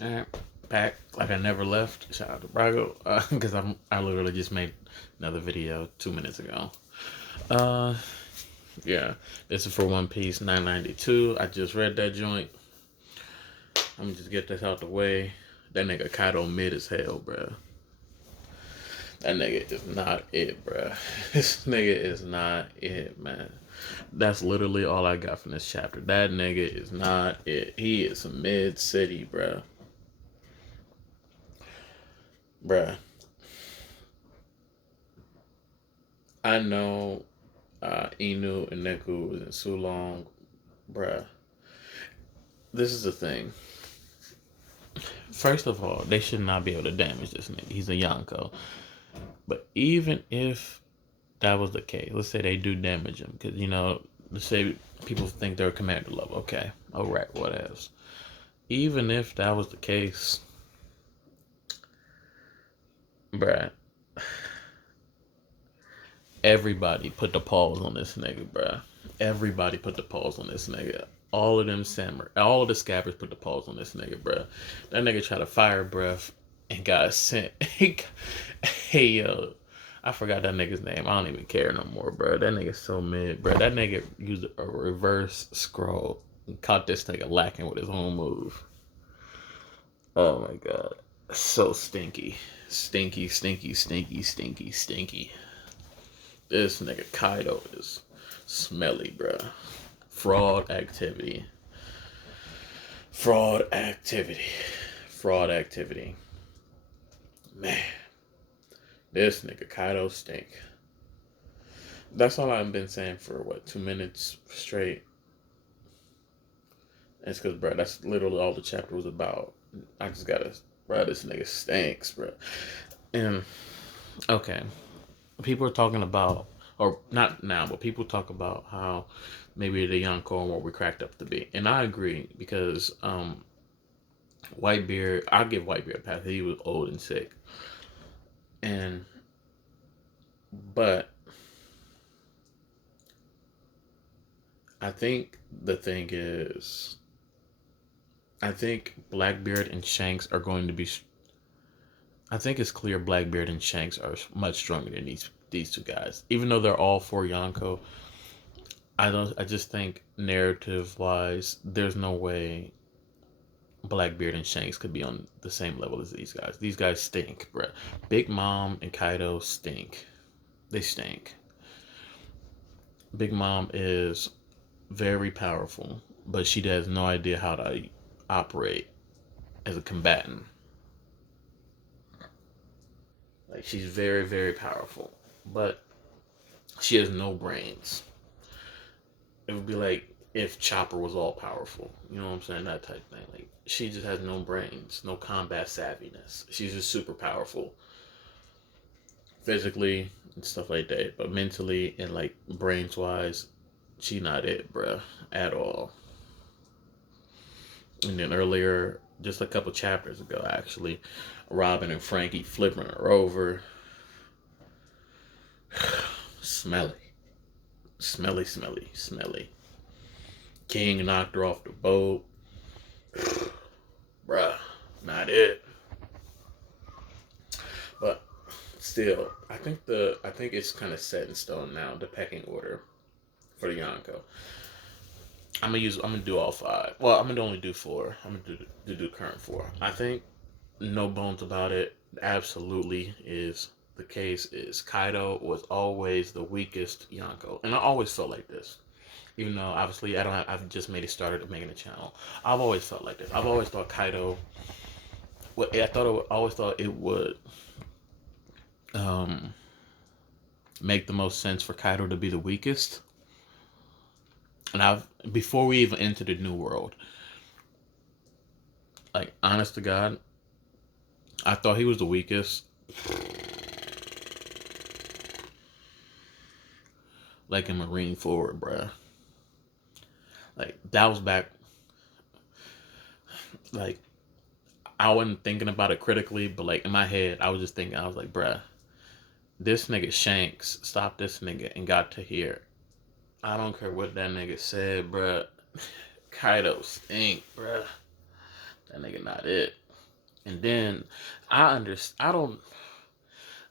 Alright, back like I never left. Shout out to Brago, because I literally just made another video 2 minutes ago. Uh, yeah, this is for One Piece 992. I just read that joint. I'm gonna just get this out the way. That nigga Kaido mid as hell, bruh. That nigga is not it, bruh. This nigga is not it, man. That's literally all I got from this chapter. That nigga is not it. He is a mid city, bruh. Bruh. I know Inu and Neku was in Sulong, bruh. This is the thing. First of all, they should not be able to damage this nigga. He's a Yonko. But even if that was the case, let's say they do damage him, because, let's say people think they're commander level. Okay, alright, what else? Even if that was the case, bruh, everybody put the pause on this nigga, bruh. Everybody put the pause on this nigga. All of them samurai, all of the scabbers put the pause on this nigga, bruh. That nigga tried to fire breath and got sent. Hey, yo, I forgot that nigga's name. I don't even care no more, bro. That nigga's so mid, bro. That nigga used a reverse scroll and caught this nigga lacking with his own move. Oh my god. So stinky. Stinky, stinky, stinky, stinky, stinky. This nigga Kaido is smelly, bro. Fraud activity. Fraud activity. Fraud activity. Man. This nigga Kaido stink. That's all I've been saying for 2 minutes straight. It's because, bro, that's literally all the chapter was about. I just gotta, bro, this nigga stinks, bro. And, okay. People are talking about, or not now, but people talk about how maybe the Yonko and what we cracked up to be. And I agree, because Whitebeard, I'll give Whitebeard a pass. He was old and sick. But I think the thing is, I think Blackbeard and Shanks are going to be. I think it's clear Blackbeard and Shanks are much stronger than these two guys. Even though they're all for Yonko, I don't. I just think narrative wise, there's no way Blackbeard and Shanks could be on the same level as these guys. These guys stink, bruh. Big Mom and Kaido stink. They stink. Big Mom is very powerful, but she has no idea how to operate as a combatant. Like, she's very, very powerful, but she has no brains. It would be like if Chopper was all powerful. You know what I'm saying? That type thing. Like, she just has no brains, no combat savviness. She's just super powerful physically and stuff like that, but mentally and like brains wise, she not it, bruh, at all. And then earlier, just a couple chapters ago, actually, Robin and Frankie flipping her over. Smelly. Smelly, smelly, smelly. King knocked her off the boat. Bruh, not it. But still, I think it's kind of set in stone now, the pecking order for the Yonko. I'm gonna do all five. Well, I'm gonna only do four. I'm gonna do current four. I think no bones about it. Absolutely is the case. Is Kaido was always the weakest Yonko, and I always felt like this. Even though obviously I've just made it started making a channel. I've always felt like this. I've always thought Kaido. I always thought it would make the most sense for Kaido to be the weakest. And before we even entered the new world, like, honest to God, I thought he was the weakest. Like in Marine Forward, bruh. Like, that was back. Like, I wasn't thinking about it critically, but like in my head, I was just thinking, I was like, bruh, this nigga Shanks stopped this nigga and got to here. I don't care what that nigga said, bruh. Kaido stink, bruh. That nigga not it. And then I don't.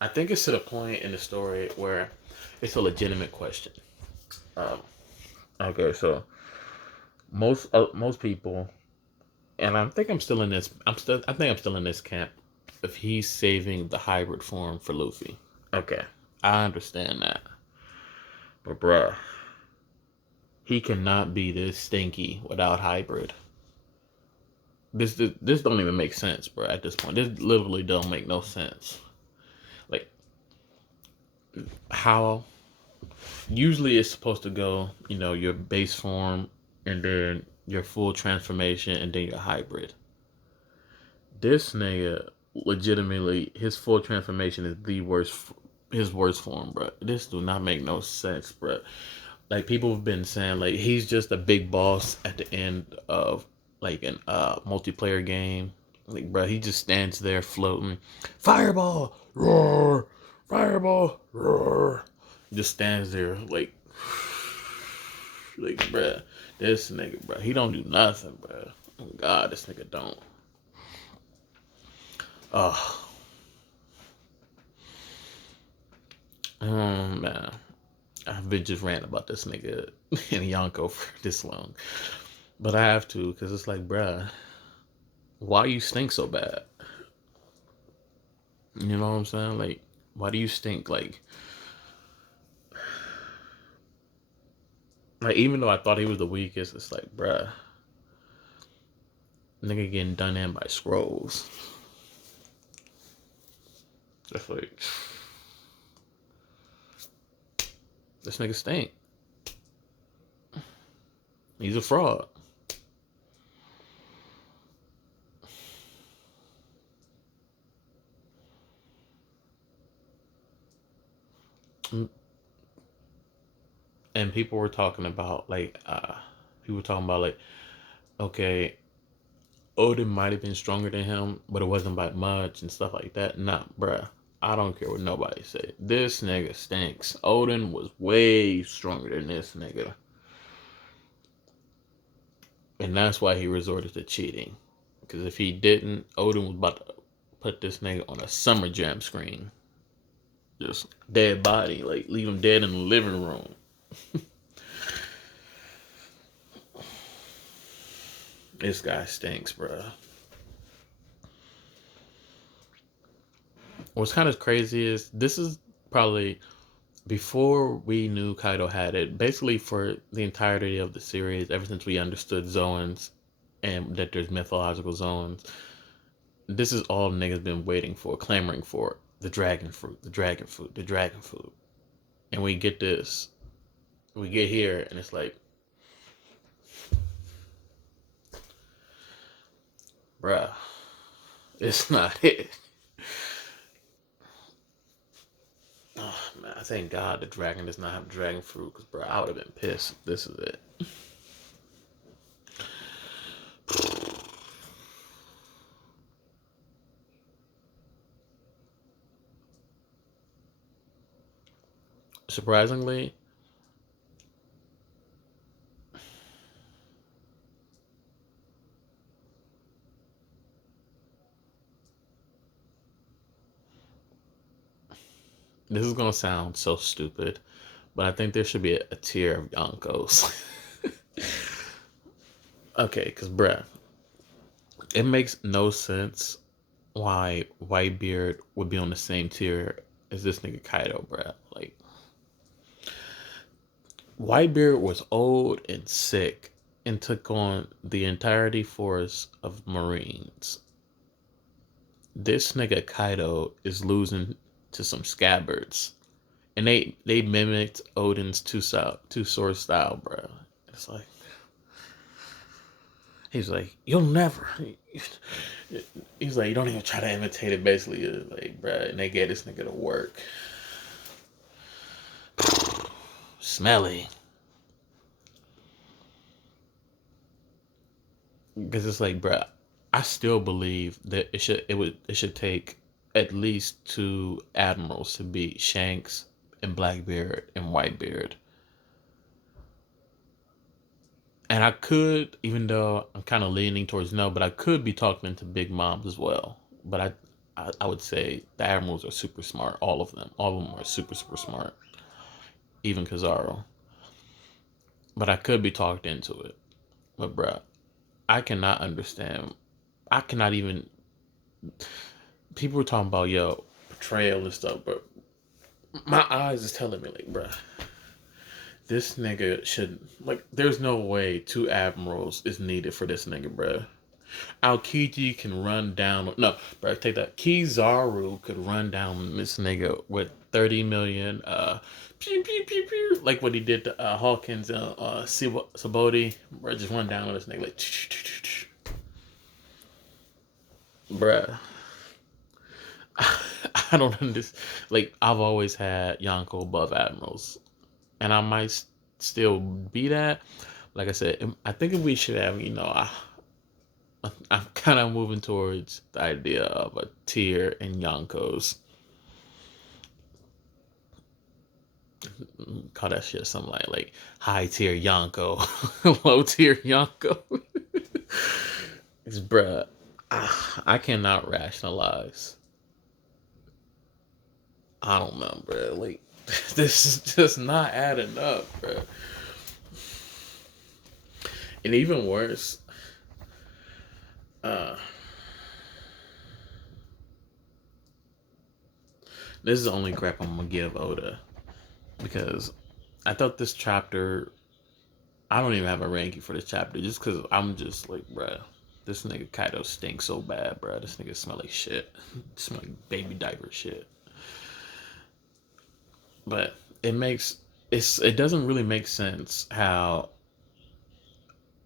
I think it's to the point in the story where it's a legitimate question. Um, okay, so most people, and I think I'm still in this. I think I'm still in this camp. If he's saving the hybrid form for Luffy, okay, I understand that. But bruh, he cannot be this stinky without hybrid. This don't even make sense, bro. At this point, this literally don't make no sense. Like how usually it's supposed to go, your base form and then your full transformation and then your hybrid. This nigga legitimately his full transformation is the worst his worst form, bro. This do not make no sense, bro. Like people have been saying like he's just a big boss at the end of like an multiplayer game. Like bro, he just stands there floating. Fireball, roar, fireball, roar. Just stands there like bruh, this nigga, bruh, he don't do nothing, bruh. Oh God, this nigga don't. Oh, man. I've been just ranting about this nigga and Yonko for this long. But I have to, because it's like, bruh, why you stink so bad? You know what I'm saying? Like, why do you stink? Like even though I thought he was the weakest, it's like, bruh, nigga getting done in by scrolls. That's like, this nigga stink. He's a fraud. And people were talking about like, okay, Odin might have been stronger than him, but it wasn't by much and stuff like that. Nah, bruh. I don't care what nobody say. This nigga stinks. Odin was way stronger than this nigga. And that's why he resorted to cheating. Because if he didn't, Odin was about to put this nigga on a summer jam screen. Just dead body. Like, leave him dead in the living room. This guy stinks, bruh. What's kind of crazy is this is probably before we knew Kaido had it. Basically, for the entirety of the series, ever since we understood zones and that there's mythological zones, this is all niggas been waiting for, clamoring for the dragon fruit, the dragon fruit, the dragon fruit. And we get this, we get here, and it's like, bruh, it's not it. Oh man, I thank God the dragon does not have dragon fruit, because bro, I would have been pissed. This is it. Surprisingly, this is gonna sound so stupid, but I think there should be a tier of Yonkos. Okay, because bruh, it makes no sense why Whitebeard would be on the same tier as this nigga Kaido, bruh. Like, Whitebeard was old and sick and took on the entirety force of Marines. This nigga Kaido is losing to some scabbards. And they mimicked Odin's two sword style, bro. It's like he's like, you'll never. He's like, you don't even try to imitate it. Basically, like, bro, and they get this nigga to work. Smelly, because it's like, bro, I still believe that it should take at least two admirals to beat Shanks and Blackbeard and Whitebeard. And I could, even though I'm kind of leaning towards no, but I could be talking into big moms as well. But I would say the admirals are super smart. All of them are super super smart. Even Kizaru. But I could be talked into it. But bruh, I cannot understand. I cannot even. People were talking about betrayal and stuff, but my eyes is telling me like, bruh, this nigga should like. There's no way two admirals is needed for this nigga, bruh. Aokiji can run down. No, bro, take that. Kizaru could run down this nigga with 30 million. Pew pew pew pew, like what he did to Hawkins and Saboti. Bro, just run down with this nigga like, bruh. I don't understand. Like I've always had Yonko above admirals, and I might still be that. Like I said, I think we should have, I'm kind of moving towards the idea of a tier in Yonkos. Call that shit something like high tier Yonko, low tier Yonko. It's bruh. I cannot rationalize. I don't know, bruh. Like this is just not adding up, bruh. And even worse, uh, this is the only crap I'm gonna give Oda because I thought this chapter. I don't even have a ranking for this chapter just because I'm just like, bruh, this nigga Kaido stinks so bad, bruh. This nigga smell like shit. Smell like baby diaper shit. But it doesn't really make sense how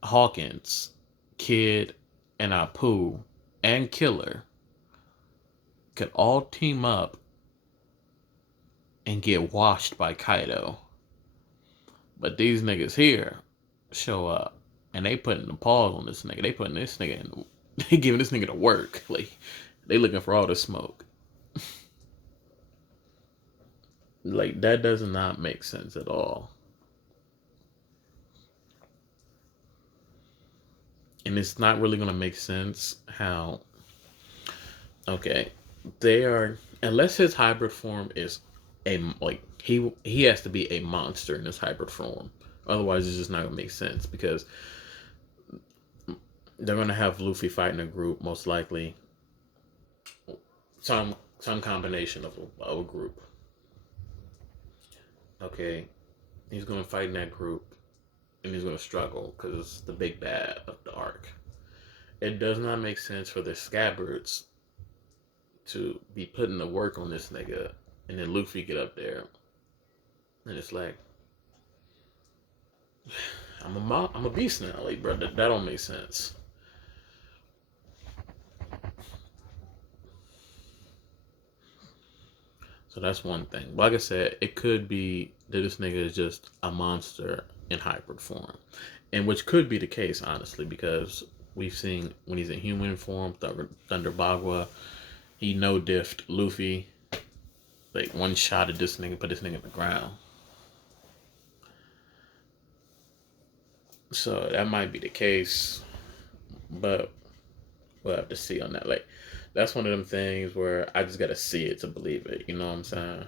Hawkins, Kid, and Apu and Killer could all team up and get washed by Kaido. But these niggas here show up and they putting the pause on this nigga. They putting this nigga in. They giving this nigga to work. Like they looking for all the smoke. Like that does not make sense at all. And it's not really gonna make sense how. Okay, they are unless his hybrid form is a like he has to be a monster in his hybrid form. Otherwise, it's just not gonna make sense because they're gonna have Luffy fighting a group most likely. Some combination of a group. Okay, he's gonna fight in that group and he's gonna struggle because it's the big bad of the arc. It does not make sense for the scabbards to be putting the work on this nigga and then Luffy get up there and it's like I'm a beast now, like bro, that don't make sense. So that's one thing. But like I said, it could be that this nigga is just a monster in hybrid form, and which could be the case honestly because we've seen when he's in human form, Thunder Bagua, he no diffed Luffy. Like one shot at this nigga, put this nigga in the ground. So that might be the case, but we'll have to see on that. Like that's one of them things where I just gotta see it to believe it. You know what I'm saying?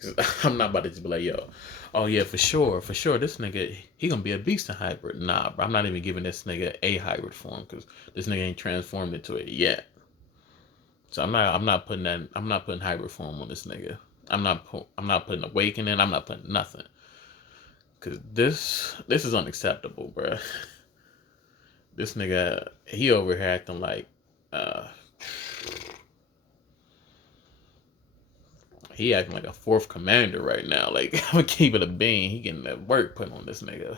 Cause I'm not about to just be like, yo, oh yeah, for sure, this nigga he gonna be a beast in hybrid. Nah, bro, I'm not even giving this nigga a hybrid form because this nigga ain't transformed into it yet. So I'm not putting hybrid form on this nigga. I'm not putting awakening. I'm not putting nothing. Cause this is unacceptable, bro. This nigga he over here acting like uh he acting like a fourth commander right now. Like I'm gonna keep it a bean. He getting that work put on this nigga.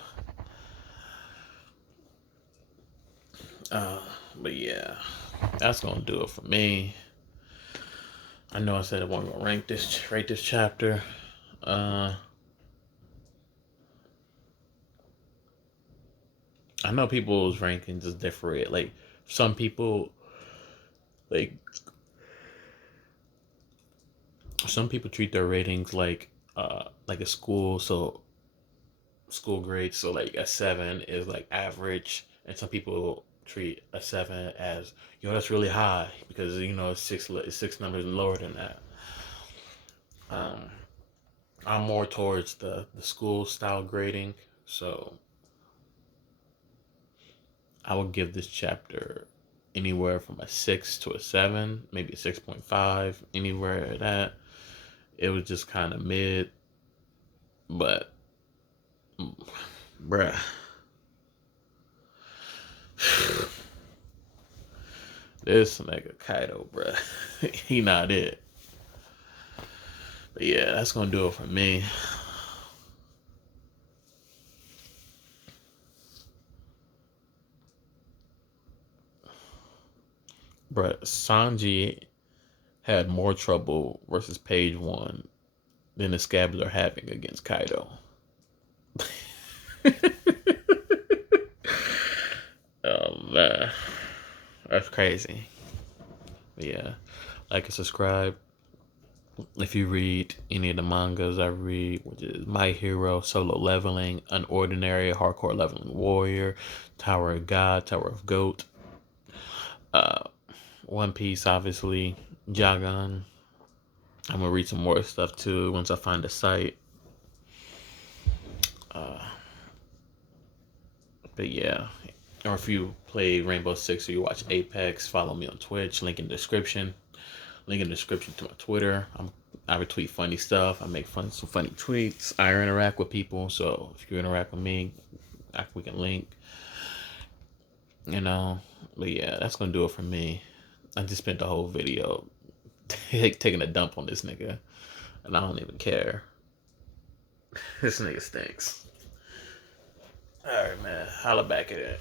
Uh, but yeah, that's gonna do it for me. I know I said I wasn't gonna rate this chapter. Uh, I know people's rankings is different. Like some people, like some people treat their ratings like a school. So school grades. So like a 7 is like average, and some people treat a 7 as, that's really high because it's six numbers lower than that. Um, I'm more towards the school style grading, so I would give this chapter anywhere from a 6 to a 7, maybe a 6.5, anywhere at that. It was just kind of mid, but bruh, this nigga Kaido, bruh, he not it. But yeah, that's gonna do it for me. Bruh, Sanji had more trouble versus Page One than the Scabs are having against Kaido. Oh man, that's crazy. But yeah, like and subscribe. If you read any of the mangas I read, which is My Hero, Solo Leveling, Unordinary, Hardcore Leveling Warrior, Tower of God, Tower of Goat, uh, One Piece, obviously, Jagan. I'm gonna read some more stuff too once I find a site. Uh, but yeah, or if you play Rainbow Six or you watch Apex, follow me on Twitch. Link in the description. Link in the description to my Twitter. I retweet funny stuff. I make some funny tweets. I interact with people. So if you interact with me, we can link. You know, but yeah, that's gonna do it for me. I just spent the whole video taking a dump on this nigga, and I don't even care. This nigga stinks. All right, man. Holla back at it.